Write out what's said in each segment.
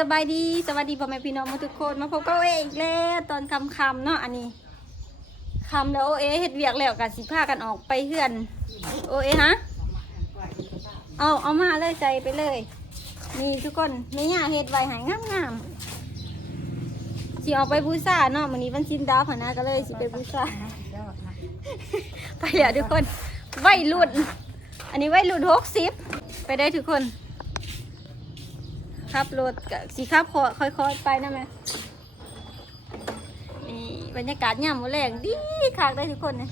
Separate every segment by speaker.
Speaker 1: สบายดีสวัสดีพ่อแม่พี่น้องทุกคนมาพบกับโอเออีกแล้วตอนคำคำเนาะอันนี้คำแล้วโอเอเฮ็ดเวียกแล้วกันสิพากันออกไปเฮือนโอเอฮะเอาเอามาเลยใจไปเลยนี่ทุกคนไม่ยาเฮ็ดไวหายงามงามสิออกไปบูชาเนาะวันนี้วันชินดาวพะนะก็เลยสิไปบูชาไปแล้วทุกคนไวรุ่น อันนี้ไวรุ่นหกสิบไปได้ทุกคน ขับรถกับสีขับค่อยๆไปนะแม่นี่บรรยากาศย่ำมแรงดีคักได้ทุกคนเนี่ย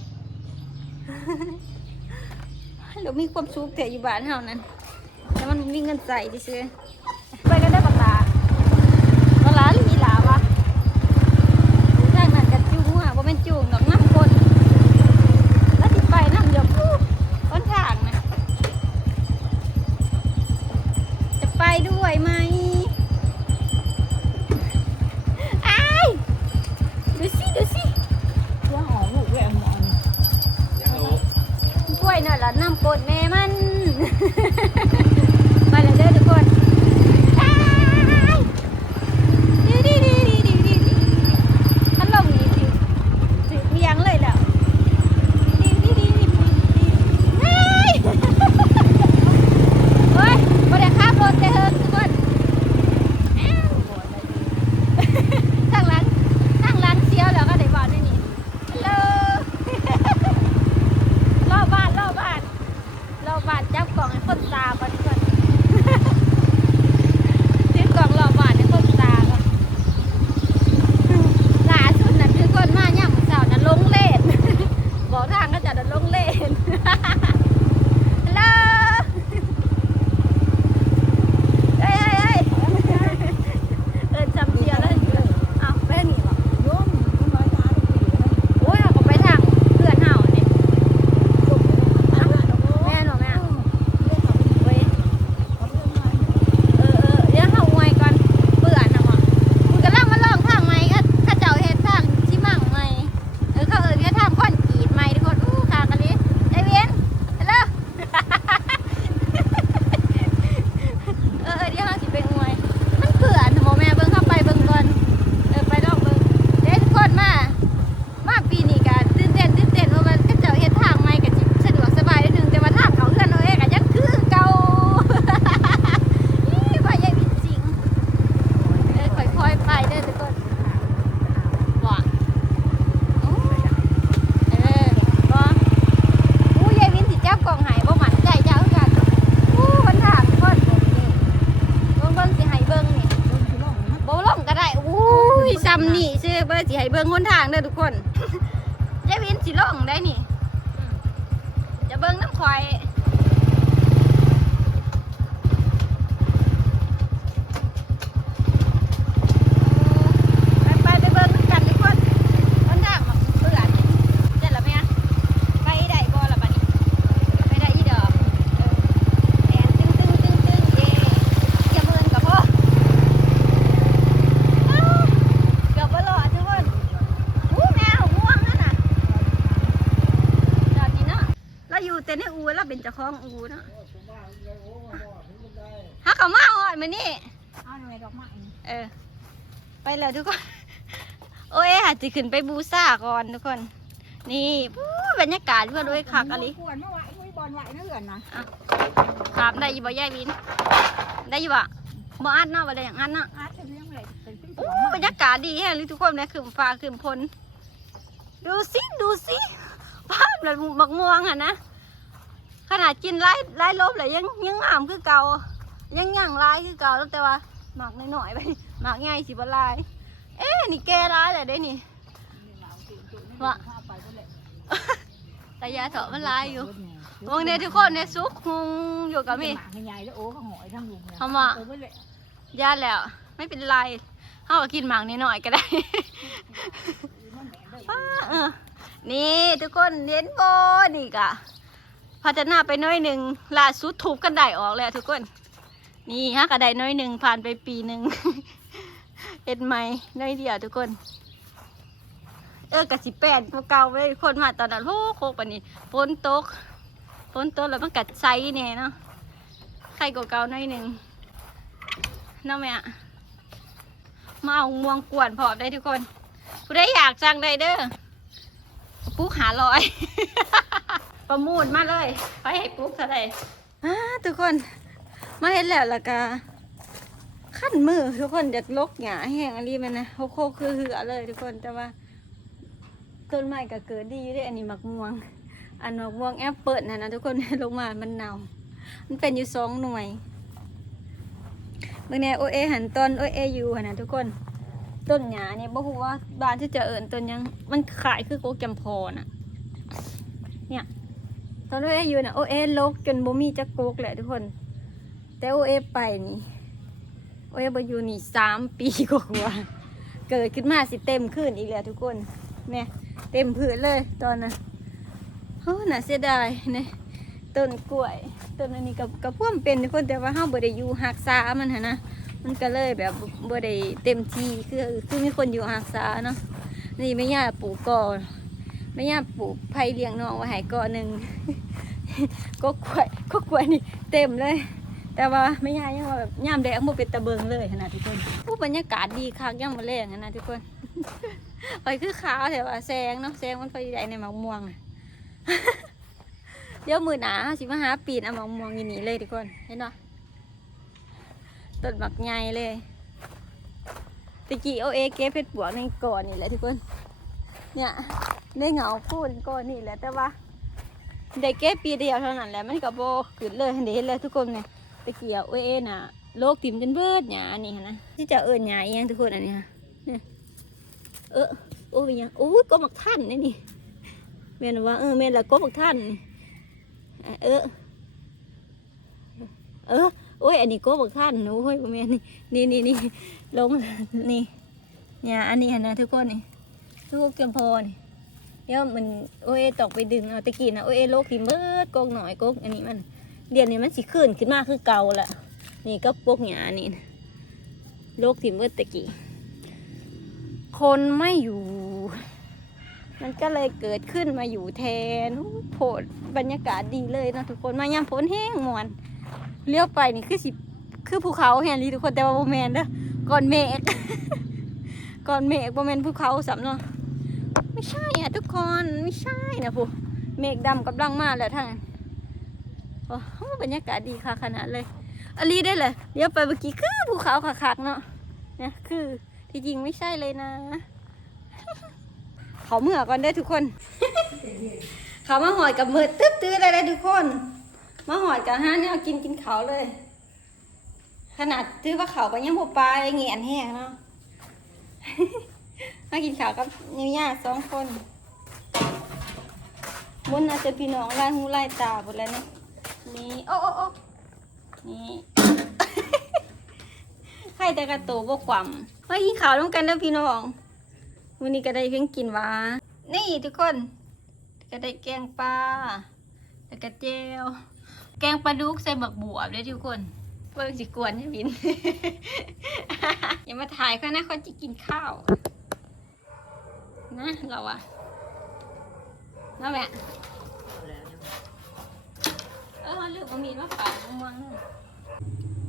Speaker 1: เรามีความสุขแต่อยู่บ้านเฮานั้นแล้วมันมีเงินใส่ดิซื้อ องให้คนตาบันทุกคนถือกล่องรอบบ้านให้คนตาก่อนล่าสุดนั่นคือคนมาย่ามมื้อเช้านั่นลงเล่น บอกทางก็จะนั่นลงเล่น ฮัลโหล เฮ้ยเฮ้ยเฮ้ยเออจำเชียร์แล้วเอาไปทางนี้บ่
Speaker 2: โยมมันร้อยตาลูกปีนะ
Speaker 1: โอ้ยเอาก็ไปทางเพื่อนเฮานี่
Speaker 2: ลูกเอาละโอ้
Speaker 1: แม่หนูแม่
Speaker 2: เรื่องเขา
Speaker 1: เว้ย
Speaker 2: เขาเรื่องอะไร
Speaker 1: เออเออเดี๋ยวเฮาอวยก่อนเปื่อนน่ะบ่คุณกำลังมาลองทางใหม่ค่ะข้าเจ้าเฮ็ดทางที่มั่งใหม่เออเขาเอิ้นว่าทางคอนกรีตใหม่ทุกคนอู้คากะลิไอ้เวียนฮัลโหล เออเออเดี๋ยวเฮาสิไปอวย มันเปื่อนน่ะบ่แม่เบิ่งเข้าไปเบิ่งก่อนเออไปลองเบิ่งเด้ทุกคนมา มาปีนี้ก็ตื่นเต้นตื่นเต้นว่ามันก็จะเฮ็ดทางใหม่ก็สิสะดวกสบายนิดนึงแต่ว่าทางเขาเฮือนเอาเองก็ยังคือเก่า อีว่าใหญ่จริงเออค่อยๆไปเด้อทุกคนว่าโอ้เออบ่อู้ยายวินสิจับกล่องใหายบ่หมั่นใจเจ้าคือกันอู้มันทางทุกคนเบิ่งเบิ่งสิให้เบิ่งนี่
Speaker 2: โดนที่ร่องนะ
Speaker 1: บ่ลงก็ได้อุ้ยซ้ำนี่ชื่อ เบอร์สิให้เบิ่งหนทางเด้อทุกคนยายวินสิลงได้นี่อืมจะเบิ่งน้ำควายไปไปไปเบิ่งกันทุกคนหนทางมันเปื่อนนี่เจ็ดละแม่ไปได้บ่ล่ะบัดนี้ไปได้อีดอกเออแอนตึ้งตึ้งตึ้งตึ้งเย่อย่าเบิ่งกับพ่อ อ้าวเกือบบ่รอดทุกคนอู้แมวง่วงนั่นน่ะจอดนี่เนาะเราอยู่แต่ในอูเราเป็นเจ้าข องอูเนาะฮักเขามาอ่อนมานี่
Speaker 2: เอาหน่อยดอกไม้
Speaker 1: เออ ไปแล้วทุกคน โอ้ยหาจะขึ้นไปบูซาก่อนทุกคน นี่ปู้บรรยากาศเพื่อนด้วยคักอะไร
Speaker 2: ควรเมื่อวานคุยบอลไหวนะเหือนนะ
Speaker 1: ถามได้อยี่บ่ยายวิน ได้อยี่บ่บ่อัดเนาะบ่ได้อย่างอันเนาะ
Speaker 2: อาร์ตจะเลี้ยงอะไรเป็นขึ้นส
Speaker 1: โอ้
Speaker 2: อง
Speaker 1: บรรยากาศดีแฮะเลยทุกคนนะขึ้นฟ้าขึ้นพลดูสิดูสิภาพแบบบักม่วงอะนะ ขนาดกินไล่ไล่ลบเลยยังยังงามคือเก่ายังย่างลายคือเก่าแต่ว่าหมากน้อยๆไปหมากง่ายสิบ่ลายเอ๊ะนี่แกร้ายเลยได้นี่ว่า
Speaker 2: ไปก็เลย
Speaker 1: แต่ยาเถาะมันลายอยู่วงเนี่ยทุกคนเนี่ยซุกฮุงอยู่กับมี่
Speaker 2: หมาใหญ่แล้วโอ้ก็หอยทั้งลุง
Speaker 1: ทำอะยาแล้วไม่เป็นไรเขาก็กินหมากนิดหน่อยๆก็ได้อ่าเออนี่ทุกคนเห็นโบนี่กะ พัฒนาไปน้อยหนึ่งล่าสุดทุบกันได้ออกแล้วทุกคนนี่ฮะกระไดน้อยหนึ่งผ่านไปปีหนึ่งเห็นไหมน้อยเดียวทุกคน เออกะสิแปดกว่าเก่าไว้คนมาตอนนั้นโอ้โคกปนนี้ฝนตกฝนตกแล้วมันกัดไซเนี่ยเนาะใครกว่าเก่าน้อยหนึ่งเนาะแม่มาเอาม่วงกวนพอได้ทุกคนผู้ใดอยากจังได้เด้อปุ๊กหาลอย ประมูลมาเลยไปให้ปุ๊กเท่าไหร่อ่าทุกคน มาเห็นแล้วล่ะกาขั้นมือทุกคนเด็กลกหยาแห้งอันนี้มันนะโคโคคือเหือเลยทุกคนแต่ว่า ต้นไม้ก็เกิดดีอยู่ด้อันนี้มักม่วง อันมักม่วงแอปเปิลนะนะทุกคนลงมามันเน่ามันเป็นอยู่สองหน่วยเมื่อไงโอเอหันต้นโอเออยู่นะทุกคนต้นหญ้าเนี่ยบ่ฮู้ว่าบ้านที่จะเอิญต้นยังมันขายคือโกกจำพอน่ะ เนี่ย ตอนโอเออยู่นะโอเอลกจนบ่มีจักโกกแหละทุกคน แต่โอเอไปนี่โอเอบ่อยู่นี่สามปีกว่าเกิดขึ้นมาสิเต็มขึ้นอีกแล้วทุกคนเนี่ยเต็มพื้นเลยตอนนั้นโอ้น่าเสียดายเนี่ยต้นกล้วยต้นอันนี้กับกับพ่วมเป็นทุกคนแต่ว่าเฮาบ่ได้อยู่หักษามันหั่นะมันก็เลยแบบบ่ได้เต็มที่คือคือมีคนอยู่หักษาเนาะนี่ไม่ย่าปลูกก่อ ไม่ย่าปลูกไผ่เลี้ยงน้องไว้ให้ก่อหนึ่งก็กล้วยก็กล้วยนี่เต็มเลย แต่ว่าไม่ย่ายังว่าแบบย่ามแดงบ่เป็นตะเบิงเลยขนาดทุกคนผู้บรรยากาศดีคักย่ามมาแรงนะทุกคนไปคือขาวแต่ว่าแสงเนาะแสงมันพอดีได้ในหมะม่วงเดี๋ยวมือหนาสิมาหาปีนเอามะม่วงอยู่นี่เลยทุกคนเห็นเนาะต้นบักใหญ่เลยตะกี้เอเอเก็บเพชรบวกในก่อนนี่แหละทุกคน เนี่ยได้เหงาพูนก่อนนี่แหละแต่ว่าได้เก็บปีเดียวเท่านั้นแหละมันก็โบขึ้นเลยเห็นเลยทุกคนเนี่ยตะเกี้เอเอน่ะโลกติ่มจนเบิดหยาอันนี้นะที่จะเอิญหยาเอียงทุกคนอันนี้ค่ะเนี่ยเออโอ้ยยังโอ้ยก็มักท่านนี่นี่แม่นว่าเออแม่นละก็มักท่านเออเออโอ้ยอันนี้โก้บักท่านโอ้ยประมาณนี่นี่นี่นี่ลงนี่เนี่ยอันนี้เห็นนะทุกคนนี่ ทุกเกียมพอนี่เดี๋ยวมันโอ้ยตอกไปดึงเอาตะกี้นะโอ้ยโลกที่เบิดโกกหน่อยโกกอันนี้มันเดียวนี้มันสิขึ้นขึ้นมาคือเก่าละนี่ก็โกกหยานี่นะโลกที่เบิดตะกี้คนไม่อยู่ มันก็เลยเกิดขึ้นมาอยู่แทนโผดบรรยากาศดีเลยนะทุกคนมายามฝนแห้งมวนเลี้ยวไปนี่คือสิคือภูเขาแฮนลีทุกคนแต่ว่าโมแมนเด้อก่อนเมฆก่อนเมฆโมแมนภูเขาสำเนาะ ไม่ใช่อะทุกคนไม่ใช่นะผู้เมฆดำกำลังมาแล้วท่านโอ้โหบรรยากาศดีค่ะขนาดเลยอลีได้เลยเลี้ยวไปเมื่อกี้คือภูเขาคักๆเนาะเนี่ยคือที่จริงไม่ใช่เลยนะเขาเมื่อก่อนได้ทุกคน เขามาหอยกับมือตึ๊บตื้อเลยได้ทุกคน มาหอดกันฮะเนี่ยกินกินเขาเลย ขนาดถือว่าเขาก็ยังบ่ปลาเงียนแห้งเนาะ มากินข้าวกับนิวย่าสองคนมุนอาจจะพี่น้องไล่หูไล่ตาหมดแล้วเนี่ยนี่โอ้โอ้โอ้นี่ใครแต่กระโตบกความมากินข้าวร่วมกันเด้อพี่น้องวันนี้ก็ได้เพียงกินหวานี่ทุกคน ก็ได้แกงปลาแล้วก็เจลแกงปลาดุกใส่บักบวบด้วยทุกคนเบิ่งสิกวนให้บิน อย่ามาถ่ายเขานะเขาจะกินข้าว นะเราอะแล้วแม่เออเลือกบะหมี่มาฝากมวง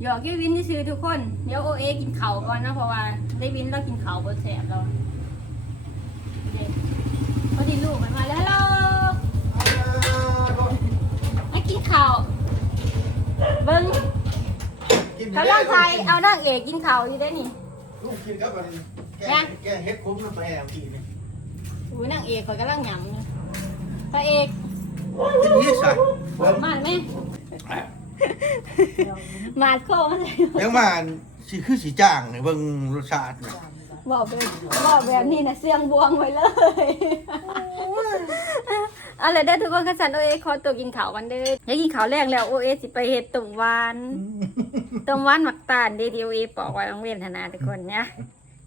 Speaker 1: หยอกยี่วินที่ซื้อทุกคน เดี๋ยวโอเอกินเข่าวก่อนนะเพราะว่าได้วินเรากินเข่าวบนแสบเราเด็กพอดีลูกมันมาแล้วฮัลโหลมากินข้าวเบิ้งกำลังไทยเอานางเอกกินข้าวอยู่ได้นี่
Speaker 3: ลูกกินครับมันแก
Speaker 1: แม่
Speaker 3: งแกงเฮ็ดคุ้มน้ำปลาแอมทีนี่
Speaker 1: อุ้ยนางเอกข่อยกำลังหยำเลยพระเอก
Speaker 3: กินนี่ใส่เบิ่ง
Speaker 1: มาดไหมมาดโค้งเลย
Speaker 3: ยังมาสิคือสีจ้างเนี่ยเบิ่งรสชาติเนี่ย
Speaker 1: บอกแบบบอกแบบนี้นะเสียงบวงไว้เลยอะไรได้อทุกคนขสันโอเอขอตัวกินข้าวกันเด้ออยากกินข้าวแรงแล้วโอเอสิไปเฮ็ดตุ่มหวานต้มหวานหมักตาลเดดีโอเอปอกไว้โรงเรียนธนาทุกคนนะ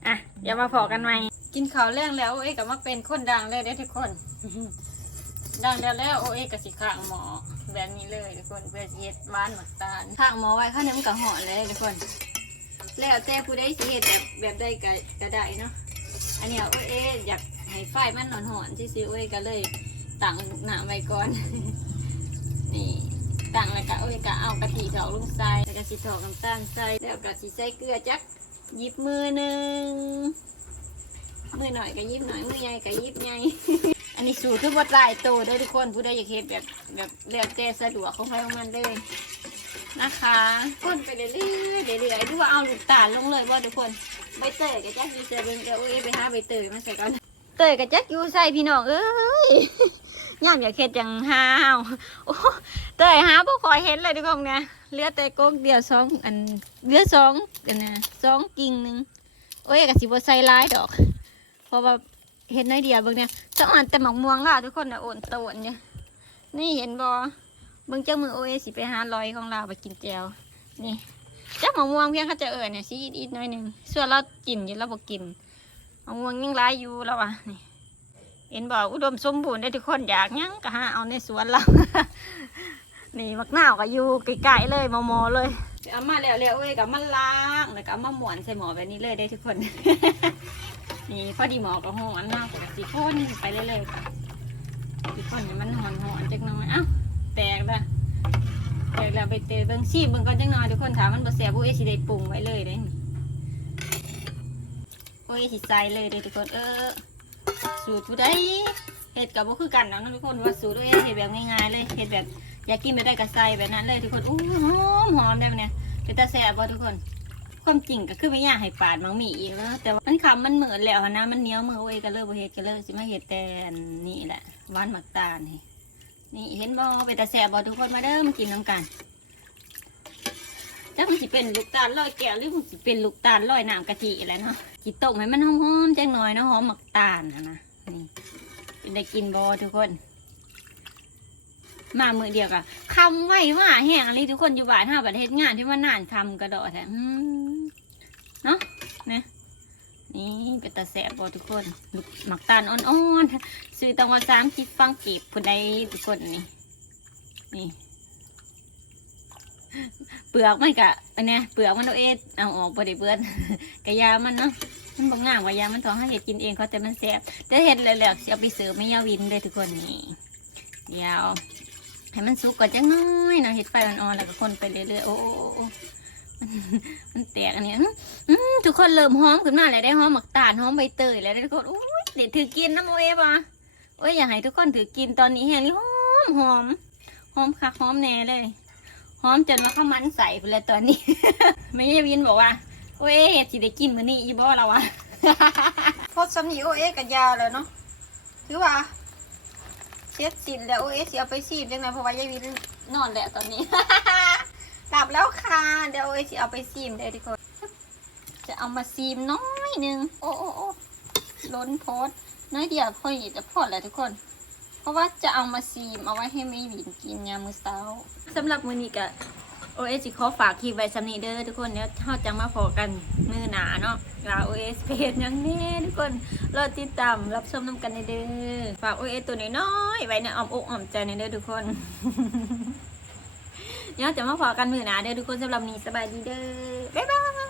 Speaker 1: อะเดี๋ยวมาพอกันใหม่ กินข้าวแรงแล้วโอเอก็มาเป็นคนดังเลยเด้ทุกคน ดังแล้วแล้วโอเอก็สิข้างหมอแบบนี้เลยทุกคนเพื่อสิเฮ็ดหวานหมักตาลข้างหมอไว้ข้าวเหนียวมันก็ห่อเลยทุกคน แล้วแต่ผู้ใดสิเฮ็ดแบบแบบใดก็ก็ได้เนาะอันนี้โอเออยากให้ไฟมันหอนๆซื่อๆโอเอก็เลยตั้งหน้าไว้ก่อนนี่ตั้งแล้วก็โอ้ยก็เอากะทิถอกลงใส่แล้วก็สิถอกน้ำตาลใส่แล้วก็สิใส่เกลือจักหยิบมือหนึ่ง มือหน่อยก็หยิบหน่อยมือใหญ่ก็หยิบใหญ่อันนี้สูตรคือบดลายโตเด้อทุกคนผู้ใดอยากเฮ็ดแบบแบบเรียกแต่สะดวกของใครของมันเลยนะคะคนไปเรื่อยๆเรื่อยๆดูว่าเอาลูกตาลลงเลยบ่ทุกคนใบเตยกับแจ๊คยูเซอร์เบิ่งเดี๋ยวอุ้ยไปหาใบเตยมาใส่ก่อนเตยกับแจ๊คยูใส่พี่น้องเอ้ยย่ามอยากเฮ็ดจังหาวโอ้เตยหาบ่คอยเห็นเลยทุกคนเนี่ยเหลือแต่กกเดียวสองอันเหลือสองอันนะสองกิ่งหนึงโอ้ยก็สิบ่ใส่หลายดอกเพ ราะว่าเห็นน้อยเดียวเบิ่งเนี่ยสองอันแต่หมอกม่วงล่ะทุกคนน่ะโอนโตนเนี่ยนี่เห็นบ่เบิ่งเจ้ามือโอเอสิไปหาลอยของเราไปกินแจวนี่เจ้าหมอกม่วงเพียงเขาจะเอิ้นเนี่ยสิอีดๆหน่อยหนึงส่วนเรากินอยู่เราบ่กินหมอกม่วงยังหลายอยู่แล้วอะนี่เห็นบอกอุดมสมบูรณ์ได้ทุกคนอยากยังก็หาเอาในสวนเรานี่มักนาวก็อยู่ไกลๆเลยมอมอเลยเอามาแล้วแล้วเอ้ยกับมาล้างแล้วก็เอามาหมวนใส่หมอแบบนี้เลยได้ทุกคน นี่พอดีหมอก็หอนมากปกติพ่นไปเรื่อยๆค่ะทุกคนเนี่ยมันหอนหอนจักหน่อยเอ้าแตกละแตกแล้วไปเตะเบิ่งชีพเบิ่งก่อนจักหน่อยทุกคนถามมันบ่แซ่บบ่เอ้ยสิได้ปรุงไว้เลยเด้นี่โอ้ยสิใส่เลยเด้ทุกคนเออสูตรผู้ใดเห็ดกับว่คือกันนะทุกคนว่าสูตรตัวเองเห็ดแบบง่ายๆเลยเห็ดแบบอยากกินแบบได้กระใสแบบนั้นเลยทุกคนอู้หอมหอมแบบเนี้ยเป็นตาแซบบ่ทุกคน ความจริงก็คือไม่อยากให้ปาดมังมีอีกแล้ว แต่ว่ามันคำมันเหมือนแล้วหั้นนะมันเหนียวมือเว้ยก็เลิกบ่เห็ดก็เลิกสิมาเห็ดแต่อันนี่แหละหวานหมักตาลนี่นี่เห็นบ่เป็นตาแซ่บบ่ทุกคนมาเด้อมากินน้ำกันจักมันสิเป็นลูกตาลลอยแก้วหรือมันสิเป็นลูกตาลลอยน้ำกะทิอะไรเนาะกิต้มให้มันหอมๆจังหน่อยเนาะหอมหมักตาลนะนะนี่เป็นได้กินบ่ทุกคนมามือเดียวกันคำไว้ว่าแห้งอะไรทุกคนอยู่บ้านห้าประเทศงานที่ว่านานคำกระโดดแท้ เนาะนี่ยนี่เป็นตาแสบบอทุกคนหมักตาลอ่อนๆซื้อตังวาสามคิดฟังเก็บผู้ใดทุกคนนี่นี่เปลือกมันกะอันเนี้ยเปลือกมันเอาเอเอาออกบ่ได้เปื้อนกะยามันเนาะมันบางงามกว่ายามันท้องให้เห็ดกินเองเขาแต่มันแสบแต่เห็ดแล้วๆเอาไปเสิร์ฟไม่ยาวินเลยทุกคนนี่เดี๋ยวให้มันสุกก่อนจังน้อยนะเห็ดไฟอ่อนๆแล้วก็คนไปเรื่อยๆโอ้ มันแตกอันนี้อื้ออื้อทุกคนเริ่มหอมขึ้นมาแล้วได้หอมหมักตาลหอมใบเตยแล้วได้ทุกคนอุ้ยเดี๋ยวถือกินน้ำโอเอฟอะโอ้ยอยากให้ทุกคนถือกินตอนนี้แห้งนี่หอมหอมหอมคักหอมแน่เลยหอมจนว่าข้าวมันใส่ไปเลยตอนนี้ ไม่ใช่วินบอกว่าโอเอเห็ดสิได้กินมื้อนี้อีบ่เราอะพดสำนีโอเอกันยาเลยเนาะถือว่าเช็ดสินแล้วโอ้ยเสียไปซีบจังเลยเพราะว่ายายวินนอนแหล้วตอนนี้ กลับแล้วค่ะ เดี๋ยวโอ้ยสิเอาไปซีมเดี๋ยทุกคนจะเอามาซีมน้อยหนึง โอ้โอ้โอ้ล้นโพสน้อยเดียวพอดีจะพอดแล้วทุกคน เพราะว่าจะเอามาซีมเอาไว้ให้ไม่วินกินยามมื้อเช้าสำหรับมื้อนี้ก็โอเอสิขอฝากคลิปไว้สำนีเด้อทุกคนเดี๋ยวเราจะมาพอกันมือหนาเนาะลาโอเอสเพจยังแน่ทุกคนรอติดตามรับชมน้ำกันในเด้อฝากโอเอตัวน้อยๆไว้ในอ้อมอกอ้อมใจในเด้อทุกคน เนาะจะมาพอกันมือหนาเด้อทุกคนสำหรับนี้สบายดีเด้อบ๊ายบาย